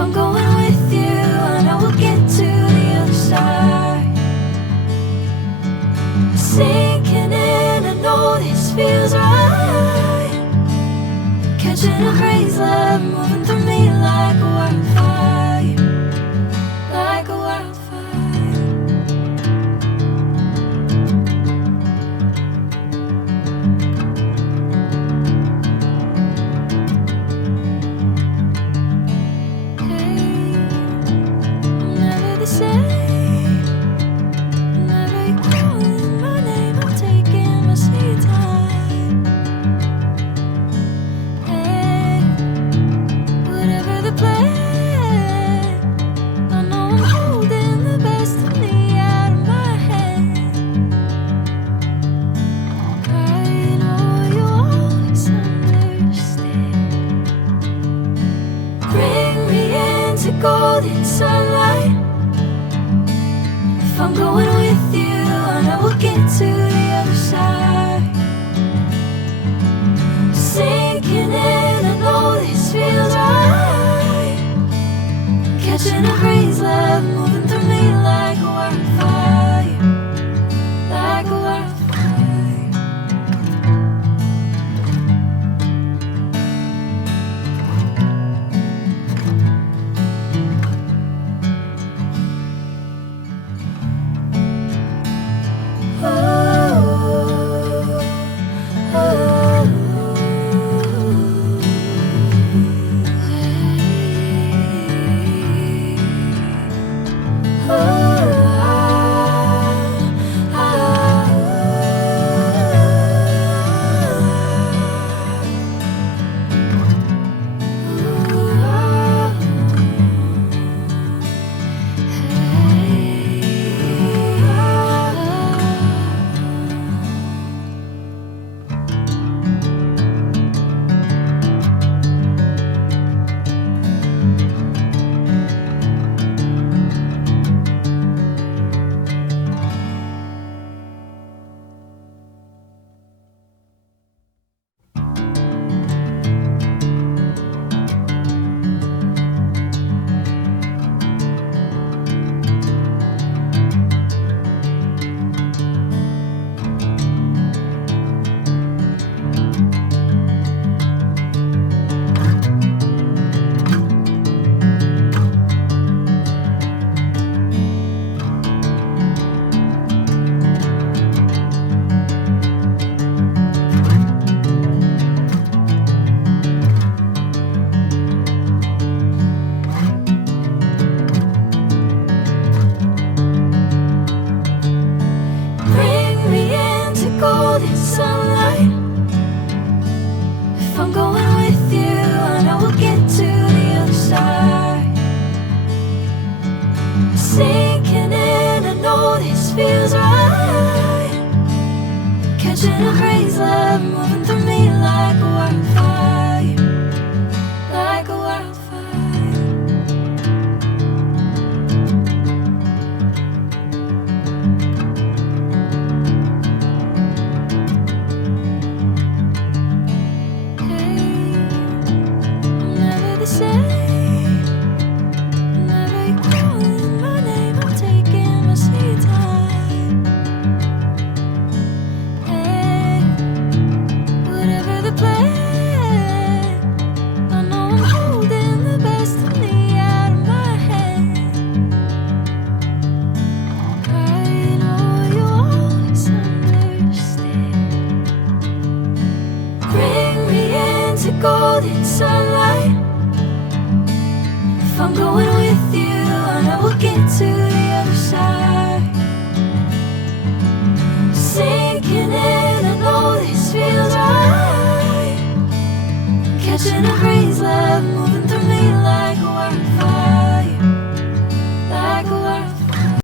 I'm going with you, I know we'll get to the other side. Sinking in, I know this feels right. Catching a crazy love, moving through me like a wildfire, like a wildfire. Golden sunlight. If I'm going with you, I know we'll get to the other side. Sinking in, I know this feels right. Catching a crazy love, moving through me like a wildfire, like a wildfire. Sinking in, I know this feels right. Catching a crazy love, moving through me like a wildfire, like a wildfire. Hey, I'm never the same. Golden sunlight. If I'm going with you, I know we'll get to